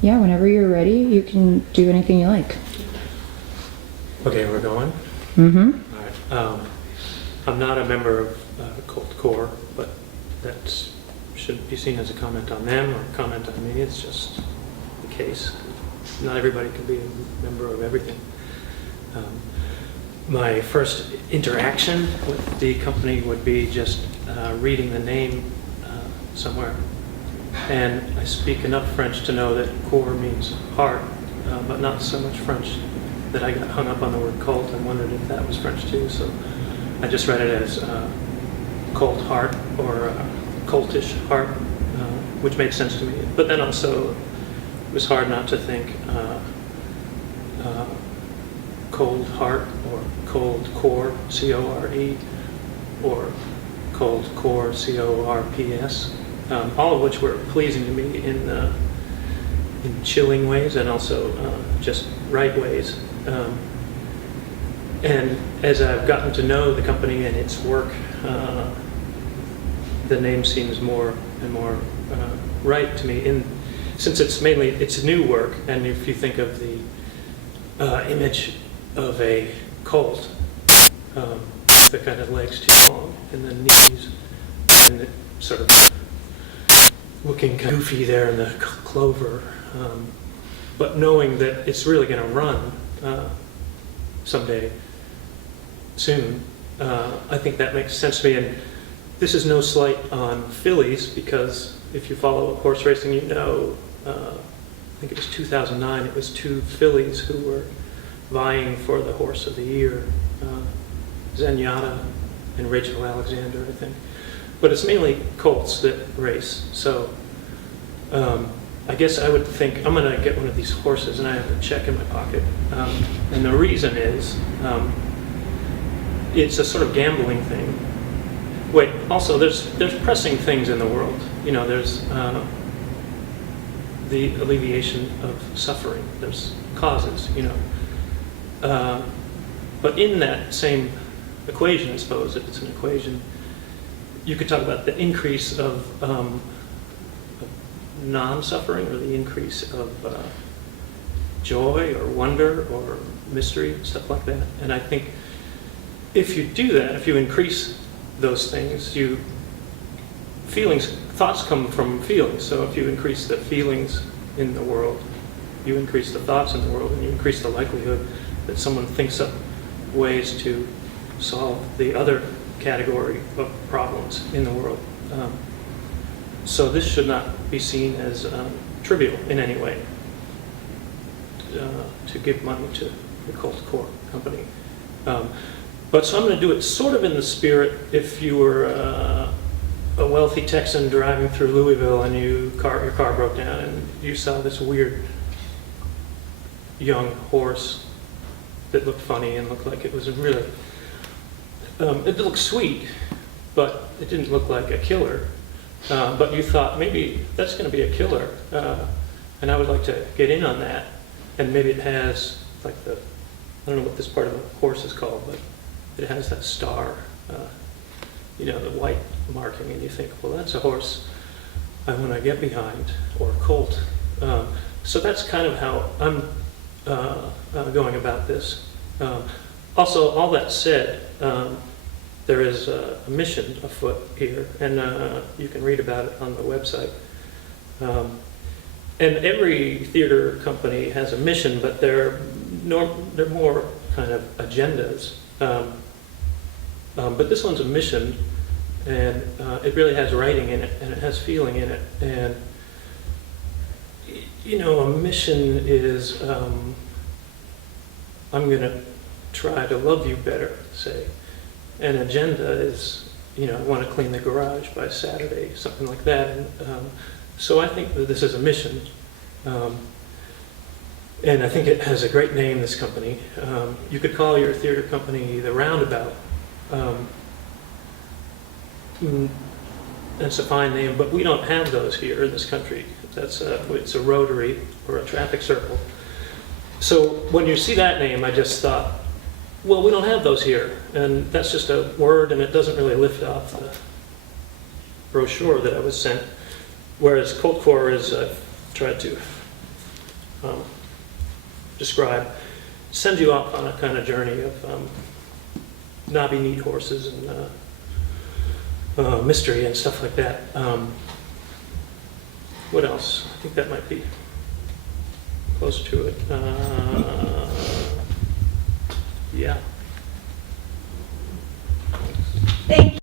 Yeah, whenever you're ready, you can do anything you like. Okay, we're going? Mm-hmm. All right. I'm not a member of Colt Coeur, but that shouldn't be seen as a comment on them or a comment on me. It's just the case. Not everybody can be a member of everything. My first interaction with the company would be just reading the name somewhere. And I speak enough French to know that Coeur means heart, but not so much French that I got hung up on the word Colt and wondered if that was French too. So I just read it as Colt heart or Coltish heart, which made sense to me. But then also it was hard not to think cold heart or cold core, C-O-R-E, or cold core, C-O-R-P-S, all of which were pleasing to me in chilling ways and also just right ways. And as I've gotten to know the company and its work, the name seems more and more right to me. Since it's new work, and if you think of the image of a colt, the kind of legs too long and the knees, and it sort of looking kind of goofy there in the clover, but knowing that it's really going to run someday soon, I think that makes sense to me. And this is no slight on fillies, because if you follow horse racing, you know, I think it was 2009, it was two fillies who were vying for the horse of the year, Zenyatta and Rachel Alexander, I think. But it's mainly colts that race. So I guess I would think I'm going to get one of these horses, and I have a check in my pocket. And the reason is it's a sort of gambling thing. Wait, also there's pressing things in the world. You know, there's the alleviation of suffering. There's causes, you know. But in that same equation, I suppose, if it's an equation, you could talk about the increase of non-suffering, or the increase of joy or wonder or mystery, stuff like that. And I think if you do that, if you increase those things, thoughts come from feelings. So if you increase the feelings in the world, you increase the thoughts in the world, and you increase the likelihood that someone thinks up ways to solve the other category of problems in the world. So this should not be seen as trivial in any way, to give money to the Colt Coeur company. But so I'm going to do it sort of in the spirit, if you were a wealthy Texan driving through Louisville and your car broke down and you saw this weird young horse that looked funny and looked like it was really, it looked sweet, but it didn't look like a killer. But you thought, maybe that's going to be a killer, and I would like to get in on that. And maybe it has, like I don't know what this part of the horse is called, but it has that star, you know, the white marking, and you think, well, that's a horse I want to get behind, or a colt. So that's kind of how I'm going about this. Also, all that said, there is a mission afoot here, and you can read about it on the website. And every theater company has a mission, but they're more kind of agendas. But this one's a mission, and it really has writing in it, and it has feeling in it. And you know, a mission is I'm going to try to love you better, say. An agenda is, you know, I want to clean the garage by Saturday, something like that. And, so I think that this is a mission. And I think it has a great name, this company. You could call your theater company the Roundabout. That's a fine name, but we don't have those here in this country. It's a rotary or a traffic circle. So when you see that name, I just thought, well, we don't have those here, and that's just a word, and it doesn't really lift off the brochure that I was sent. Whereas Colt Coeur is, I've tried to describe, sends you off on a kind of journey of knobby neat horses and mystery and stuff like that. What else? I think that might be close to it.